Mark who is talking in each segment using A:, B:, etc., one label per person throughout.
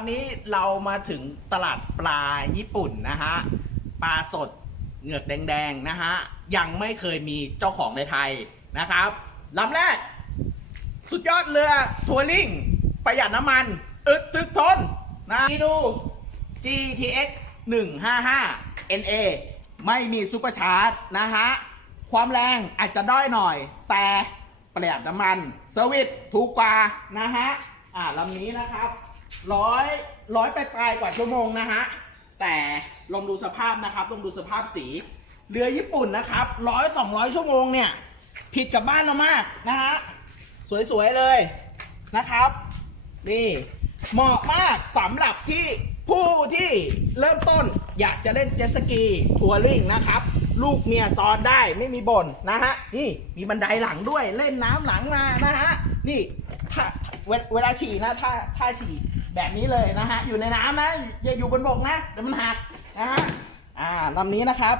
A: ตอนนี้เรามาถึงตลาดปลาญี่ปุ่นนะฮะปลาสดเหงือกแดงๆนะฮะยังไม่เคยมีเจ้าของในไทยนะครับลำแรก สุดยอดเรือทัวริงประหยัดน้ำมัน อึดตึกทนนะนี่ดู GTX 155 NA ไม่มีซูเปอร์ชาร์จนะฮะความแรงอาจจะด้อยหน่อย แต่ประหยัดน้ำมันเซอร์วิสถูกกว่านะฮะอ่าลำนี้นะครับ ร้อยร้อยไปลายๆกว่าชั่วโมงนะฮะ แต่ลองดูสภาพนะครับ ลองดูสภาพสี เรือญี่ปุ่นนะครับร้อยสองร้อยชั่วโมงเนี่ย ผิดกับบ้านเรามากนะฮะ สวยๆเลยนะครับ นี่ เหมาะมากสำหรับที่ผู้ที่เริ่มต้นอยากจะเล่นเจ็ตสกีทัวริงนะครับ ลูกเมียซ้อนได้ไม่มีบ่นนะฮะ นี่มีบันไดหลังด้วยเล่นน้ำหลังมานะฮะ นี่ถ้าเวเวลาฉี่นะถ้าถ้าฉี่ แบบนี้เลยนะฮะ อยู่ในน้ำนะ อย่าอยู่บนบกนะเดี๋ยวมันหักนะฮะ อ่าลำนี้นะครับ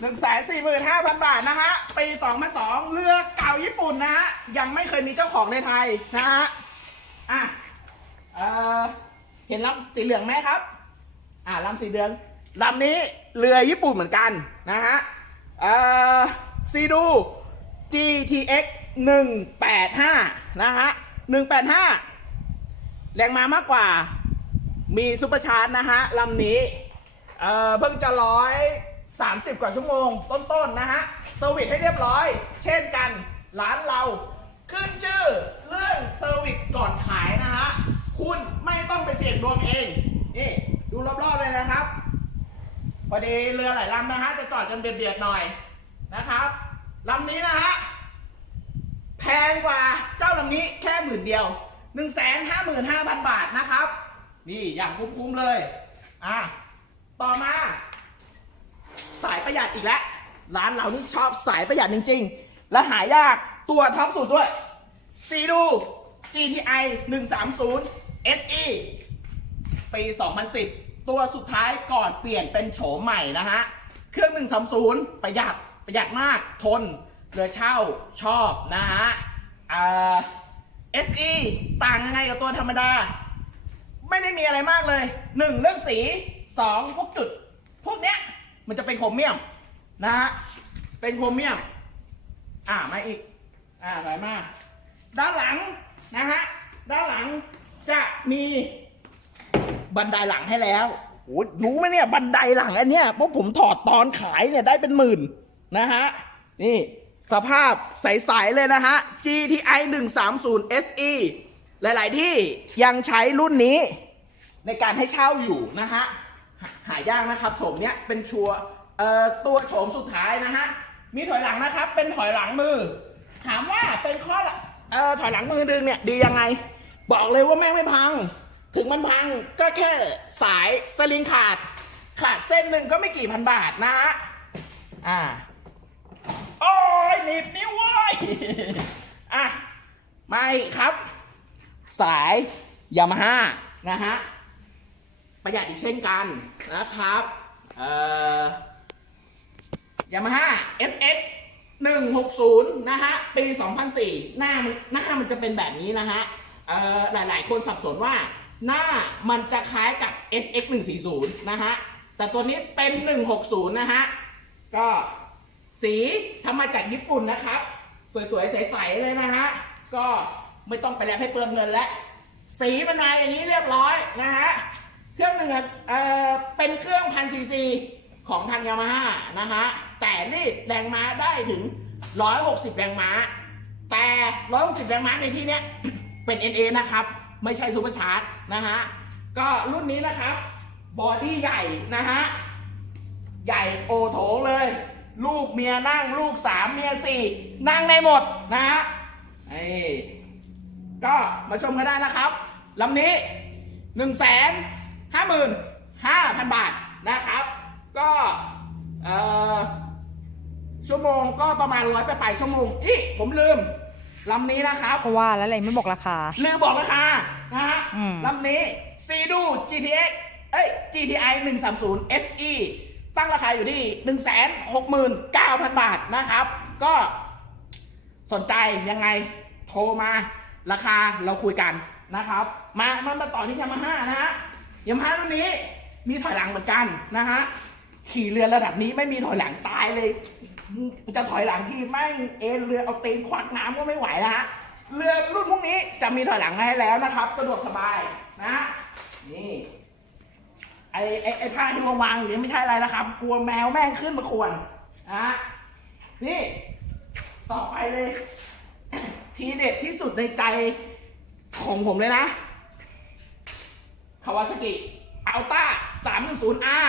A: หนึ่งแสนสี่หมื่นห้าพันบาทนะฮะ ปีสองพันสองเรือเก่าญี่ปุ่นนะฮะ ยังไม่เคยมีเจ้าของในไทยนะฮะ อะ เอ่อ เห็นลำสีเหลืองไหมครับ อ่าลำสีเหลืองลำนี้เรือญี่ปุ่นเหมือนกันนะฮะ เอ่อซีดู GTX 185 นะฮะ 185 แรงมามากกว่า มีซุปเปอร์ชาร์จนะฮะลำนี้เอ่อเพิ่งจะร้อยสามสิบกว่าชั่วโมง ต้นๆนะฮะเซอร์วิสให้เรียบร้อย เช่นกันร้านเราขึ้นชื่อเรื่องเซอร์วิสก่อนขายนะฮะ คุณไม่ต้องไปเสี่ยงดวงเอง นี่ ดูรอบๆเลยนะครับ พอดีเรือหลายลำนะฮะ จะจอดกันเบียดๆหน่อยนะครับลำนี้นะฮะ แพงกว่าเจ้าลำนี้แค่หมื่นเดียว 1 5 5 0 0 0 บาทนะครับ นี่อย่างคุ้มๆเลย อะ ต่อมา สายประหยัดอีกแล้ว ร้านเรานี่ชอบสายประหยัดจริงๆ และหายากตัวท็อปสุดด้วยซีดู GTI 130 SE ปี 2010 ตัวสุดท้ายก่อนเปลี่ยนเป็นโฉมใหม่นะฮะ เครื่อง 130 ประหยัดประหยัดมากทนเรือเช่าชอบนะฮะอ่า SE ต่างยังไงกับตัวธรรมดา ไม่ได้มีอะไรมากเลยหนึ่งเรื่องสีสองพวกจุด พวกเนี้ยมันจะเป็นโครเมียมนะฮะเป็นโครเมียม อ่ามาอีก อ่าไหลมา ด้านหลังนะฮะด้านหลังจะมีบันไดหลังให้แล้วโอ้รู้ไหมเนี่ยบันไดหลังอันเนี้ยเพราะผมถอดตอนขายเนี่ยได้เป็นหมื่นนะฮะนี่ สภาพใส ๆ เลยนะฮะ GTI 130 SE หลาย ๆ ที่ยังใช้รุ่นนี้ในการให้เช่าอยู่นะฮะ หายากนะครับโฉมเนี้ยเป็นชัวเอ่อตัวโฉมสุดท้ายนะฮะ มีถอยหลังนะครับ เป็นถอยหลังมือ ถามว่าเป็นข้อละเอ่อถอยหลังมือดึงเนี่ยดียังไง บอกเลยว่าแม่งไม่พัง ถึงมันพังก็แค่สายสลิงขาด ขาดเส้นหนึ่งก็ไม่กี่พันบาทนะฮะอ่า โอ้ยหนีบนิ้วเว้ยอะไม่ครับ สายยามาฮ่านะฮะ ประหยัดอีกเช่นกันนะครับ เอ่อยามาฮ่า FX 160 นะฮะ ปี 2004 หน้ามันหน้ามันจะเป็นแบบนี้นะฮะ เอ่อ หลาย ๆ คนสับสนว่าหน้ามันจะคล้ายกับ FX 140 นะฮะ แต่ตัวนี้เป็น 160 นะฮะ ก็ สีทำมาจากญี่ปุ่นนะครับ สวยๆใสๆเลยนะฮะก็ไม่ต้องไปแลกให้เปลืองเงินแล้วสีมันมาอย่างนี้เรียบร้อยนะฮะเครื่องหนึ่งอะเอ่อเป็นเครื่องพันซีซีของทางยามาฮ่านะฮะแต่นี่แรงม้าได้ถึง 160 แรงม้า แต่ 160 แรงม้าในที่เนี้ยเป็น NA นะครับ ไม่ใช่ซูเปอร์ชาร์จนะฮะก็รุ่นนี้นะครับบอดี้ใหญ่นะฮะใหญ่โอโถงเลย ลูกเมียนั่งลูกสามเมียสี่นั่งในหมดนะฮะไอ้ก็มาชมกันได้นะครับลำนี้หนึ่งแสนห้าหมื่นห้าพันบาทนะครับ ก็เอ่อชั่วโมงก็ประมาณร้อยไปไปชั่วโมงอีผมลืมลำนี้นะครับ
B: ก็ว่าแล้วอะไรไม่บอกราคา
A: ลืมบอกราคานะฮะ
B: อืม
A: ลำนี้ซีดู GTX เอ้ย GTI 130 SE ตั้งราคาอยู่ที่ 169,000 บาทนะครับ ก็สนใจยังไงโทรมาราคาเราคุยกันนะครับ มามันมาต่อที่ยามาฮ่านะฮะยามาฮ่ารุ่นนี้มีถอยหลังเหมือนกันนะฮะขี่เรือระดับนี้ไม่มีถอยหลังตายเลย จะถอยหลังที่แม่เอ็นเรือเอาตีนควักน้ำก็ไม่ไหวนะฮะเรือรุ่นพวกนี้จะมีถอยหลังให้แล้วนะครับ สะดวกสบายนะนี่ ไอ้ไอ้ไอ้ผ้าที่วางๆอยู่นี่ไม่ใช่อะไรแล้วครับ กลัวแมวแม่งขึ้นมาขวนนะฮะนี่ ต่อไปเลย ทีเด็ดที่สุดในใจของผมเลยนะคาวาสกิอัลต้า 310R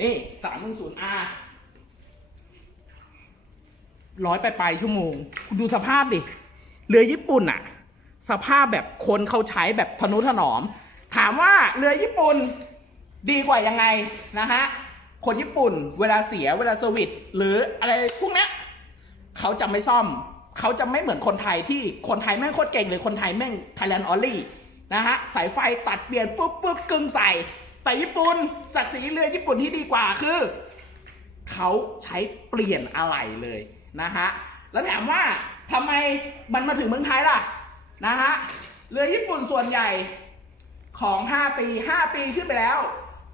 A: นี่ 310R ร้อยไปลายชั่วโมง คุณดูสภาพดิ เรือญี่ปุ่นอะสภาพแบบคนเขาใช้แบบทนุถนอม ถามว่าเรือญี่ปุ่น ดีกว่ายังไงนะฮะ คนญี่ปุ่นเวลาเสียเวลาเซอร์วิสหรืออะไรพวกเนี้ยเขาจะไม่ซ่อม เขาจะไม่เหมือนคนไทยที่คนไทยแม่งโคตรเก่งเลยคนไทยแม่ง Thailand Only นะฮะ สายไฟตัดเปลี่ยนปุ๊บปุ๊บกึ่งใส่แต่ญี่ปุ่นศักดิ์ศรีเรือญี่ปุ่นที่ดีกว่าคือ เขาใช้เปลี่ยนอะไหล่เลยนะฮะ แล้วถามว่าทำไมมันมาถึงเมืองไทยล่ะนะฮะเรือญี่ปุ่นส่วนใหญ่ของ 5 ปี 5 ปีขึ้นไปแล้ว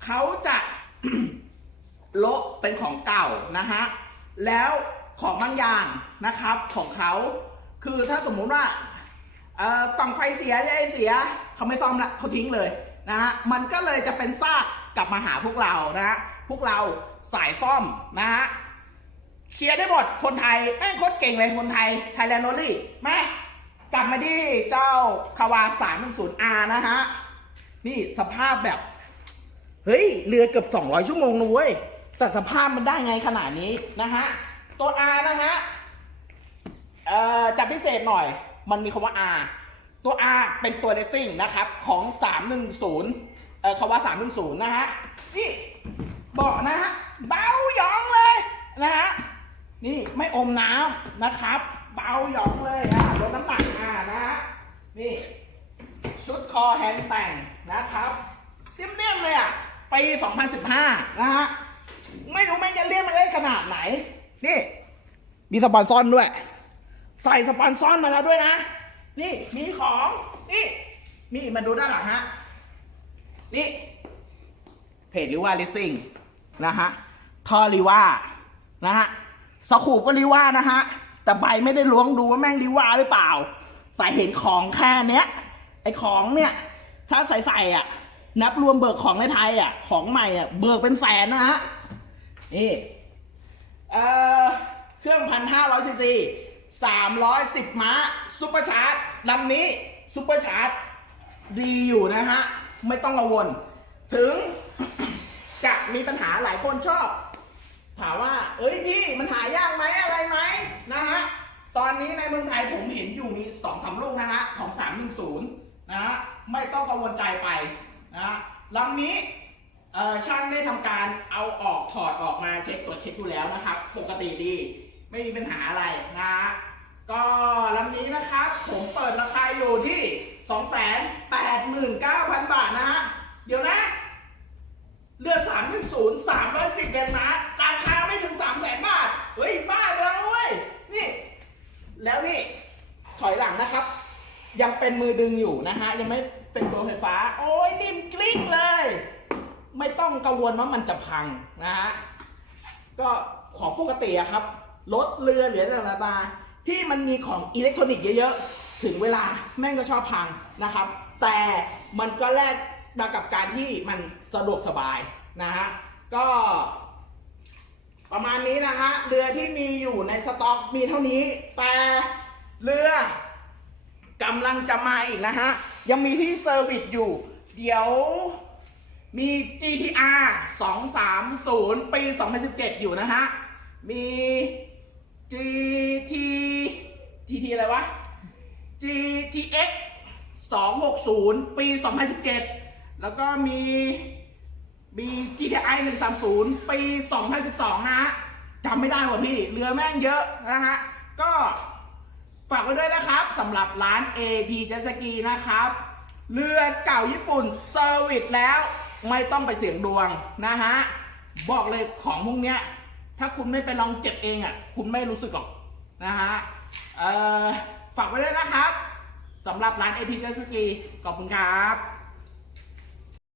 A: เขาจะโละเป็นของเก่านะฮะ แล้วของบางอย่างนะครับของเขา คือถ้าสมมุติว่าเอ่อกล่องไฟเสียอะไรเสียเขาไม่ซ่อมละเขาทิ้งเลยนะฮะ มันก็เลยจะเป็นซากกลับมาหาพวกเรานะฮะ พวกเราสายซ่อมนะฮะเคลียร์ได้หมดคนไทยแม่งโคตรเก่งเลยคนไทยไทยแลนด์โนลี่ม่กลับมาที่เจ้าคาวาสามหนึ่งศูนย์อานะฮะ นี่สภาพแบบ เฮ้ย เรือเกือบ200 ชั่วโมงนะเว้ย แต่สภาพมันได้ไงขนาดนี้นะฮะ ตัว R นะฮะเอ่อจะพิเศษหน่อย มันมีคำว่า R ตัว R เป็นตัวเลสซิ่งนะครับ ของ 310เอ่อคำว่า 310 นะฮะนี่เบาะนะฮะ เบาหยองเลยนะฮะ นี่ไม่อมน้ำนะครับ เบาหยองเลยอะลดน้ำหนักอ่านะฮะ นี่ ชุดคอแฮนด์แต่งนะครับเลี่ยมๆเลยอะ ปี 2015 นะฮะ ไม่รู้แม่งจะเลี่ยมมันได้ขนาดไหน นี่ มีสปอนซอนด้วย ใส่สปอนซอนมาแล้วด้วยนะ นี่ มีของ นี่นี่มาดูด้านหลังฮะ นี่ เพจลิว่าลิสซิ่งนะฮะ ทอลิว่านะฮะสคูปก็ลิว่านะฮะ แต่ใบไม่ได้ล้วงดูว่าแม่งลิว่าหรือเปล่า แต่เห็นของแค่เนี้ย ไอ้ของเนี่ย ถ้าใส่ใส่อะ นับรวมเบิกของในไทยอะ ของใหม่อะ เบิกเป็นแสนนะฮะ นี่เอ่อเครื่องพันห้าร้อยซีซีสามร้อยสิบม้าซุปเปอร์ชาร์จลำนี้ซุปเปอร์ชาร์จดีอยู่นะฮะ ไม่ต้องกังวล ถึงจะมีปัญหาหลายคนชอบ ถามว่า เอ้ยพี่มันหายากไหมอะไรไหมนะฮะ ตอนนี้ในเมืองไทยผมเห็นอยู่มีสองสามลูกนะฮะ ของ310นะฮะ ไม่ต้องกังวลใจไป นะลำนี้ช่างได้ทำการเอาออกถอดออกมาเช็คตรวจเช็คดูแล้วนะครับ ปกติดีไม่มีปัญหาอะไรนะฮะก็ลำนี้นะครับผมเปิดราคาอยู่ที่ 289,000 บาทนะฮะ เดี๋ยวนะเรือ3 1 0 310แรงม้าราคาไม่ถึง 3 0 0แสนบาท เฮ้ย บ้าไปแล้วเว้ย นี่ แล้วนี่ ถอยหลังนะครับ ยังเป็นมือดึงอยู่นะฮะ ยังไม่ เป็นตัวไฟฟ้า โอ้ยนิ่มกลิ้งเลย ไม่ต้องกังวลว่ามันจะพังนะฮะก็ของปกติอะครับรถเรือหรืออะไรต่างๆที่มันมีของอิเล็กทรอนิกส์เยอะๆ ถึงเวลาแม่งก็ชอบพังนะครับ แต่มันก็แลกมากับการที่มันสะดวกสบายนะฮะก็ประมาณนี้นะฮะเรือที่มีอยู่ในสต็อกมีเท่านี้ แต่เรือกำลังจะมาอีกนะฮะ ยังมีที่เซอร์วิสอยู่ เดี๋ยวมี GTR 230 ปี 2017 อยู่นะฮะ มี GT GT อะไรวะ GTX 260 ปี 2017 แล้วก็มี มี GTI 130 ปี 2012 นะฮะจำไม่ได้ว่ะพี่ เรือแม่งเยอะนะฮะ ก็ ฝากไว้ด้วยนะครับสำหรับร้าน AP Jet Ski นะครับ เรือเก่าญี่ปุ่นเซอร์วิสแล้วไม่ต้องไปเสี่ยงดวงนะฮะ บอกเลยของพวกเนี้ย ถ้าคุณไม่ไปลองเจ็บเองอะ คุณไม่รู้สึกหรอกนะฮะฝากไว้ด้วยนะครับสำหรับร้านเอพเจสกีขอบคุณครับ